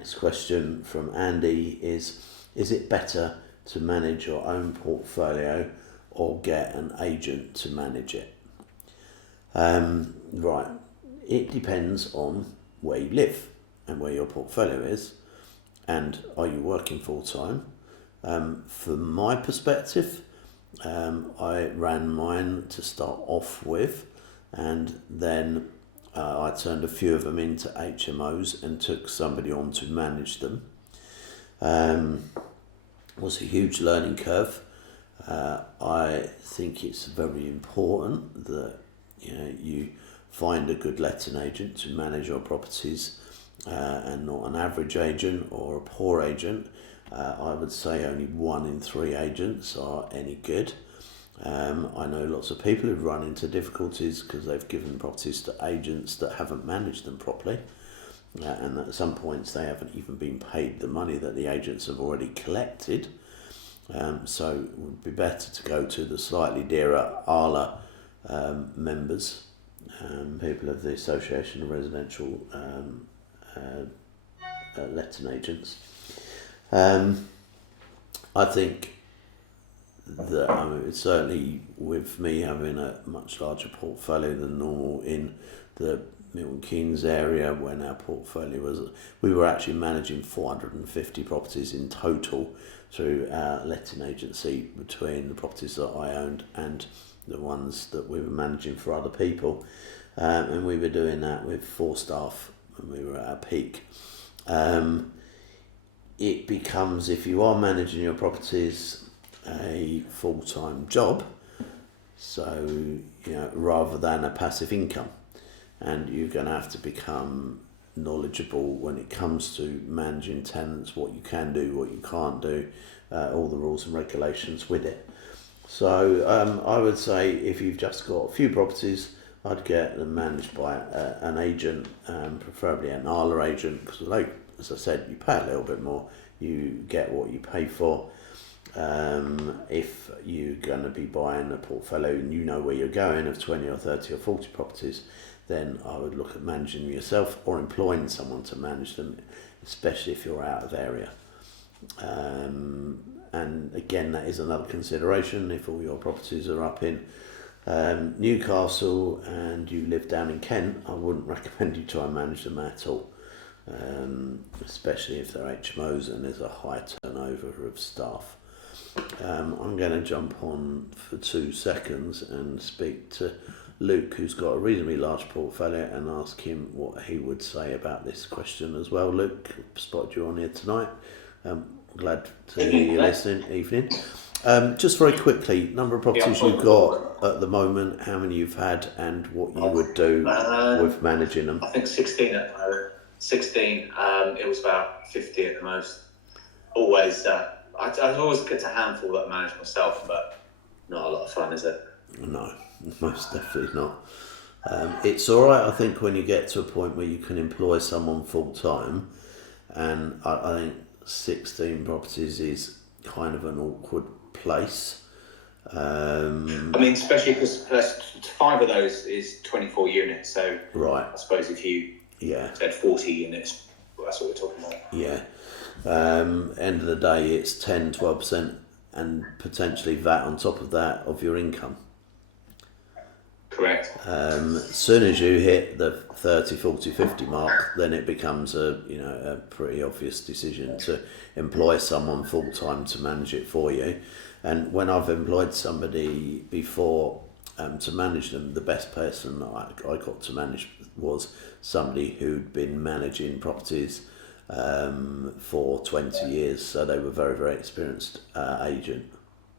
next question from Andy is it better to manage your own portfolio or get an agent to manage it? Right, it depends on where you live and where your portfolio is, and are you working full time? From my perspective, I ran mine to start off with, and then I turned a few of them into HMOs and took somebody on to manage them. It was a huge learning curve. I think it's very important that you find a good letting agent to manage your properties, and not an average agent or a poor agent. I would say only 1 in 3 agents are any good. I know lots of people who've run into difficulties because they've given properties to agents that haven't managed them properly, and at some points they haven't even been paid the money that the agents have already collected. So it would be better to go to the slightly dearer ALA members, people of the Association of Residential Letting Agents. I think that certainly with me having a much larger portfolio than normal in the Milton Keynes area, when our portfolio we were actually managing 450 properties in total through our letting agency, between the properties that I owned and the ones that we were managing for other people, and we were doing that with 4 staff when we were at our peak. It becomes, if you are managing your properties, a full-time job, so rather than a passive income, and you're going to have to become knowledgeable when it comes to managing tenants, what you can do, what you can't do, all the rules and regulations with it. So I would say if you've just got a few properties, I'd get them managed by an agent, preferably an ALA agent, because like, as I said, you pay a little bit more, you get what you pay for. If you're going to be buying a portfolio and you know where you're going of 20 or 30 or 40 properties, then I would look at managing them yourself or employing someone to manage them, especially if you're out of area. And again, that is another consideration. If all your properties are up in Newcastle and you live down in Kent, I wouldn't recommend you try and manage them at all, especially if they're HMOs and there's a high turnover of staff. I'm going to jump on for 2 seconds and speak to Luke, who's got a reasonably large portfolio, and ask him what he would say about this question as well. Luke, spotted you on here tonight. Glad to hear you listening. Evening. Just very quickly, number of properties you've got at the moment, how many you've had, and what you would do with managing them. I think 16 at the moment. 16. It was about 50 at the most. Always. I always get a handful that I manage myself, but not a lot of fun, is it? No, most definitely not. It's all right, I think, when you get to a point where you can employ someone full time, and I think 16 properties is kind of an awkward place. I mean, especially because 5 of those is 24 units, so right. I suppose if you said 40 units, that's what we're talking about. Yeah. End of the day, it's 10-12% and potentially VAT on top of that of your income. Correct. As soon as you hit the 30, 40, 50 mark, then it becomes a pretty obvious decision to employ someone full time to manage it for you. And when I've employed somebody before to manage them, the best person that I got to manage was somebody who'd been managing properties for 20 years, so they were very, very experienced agent.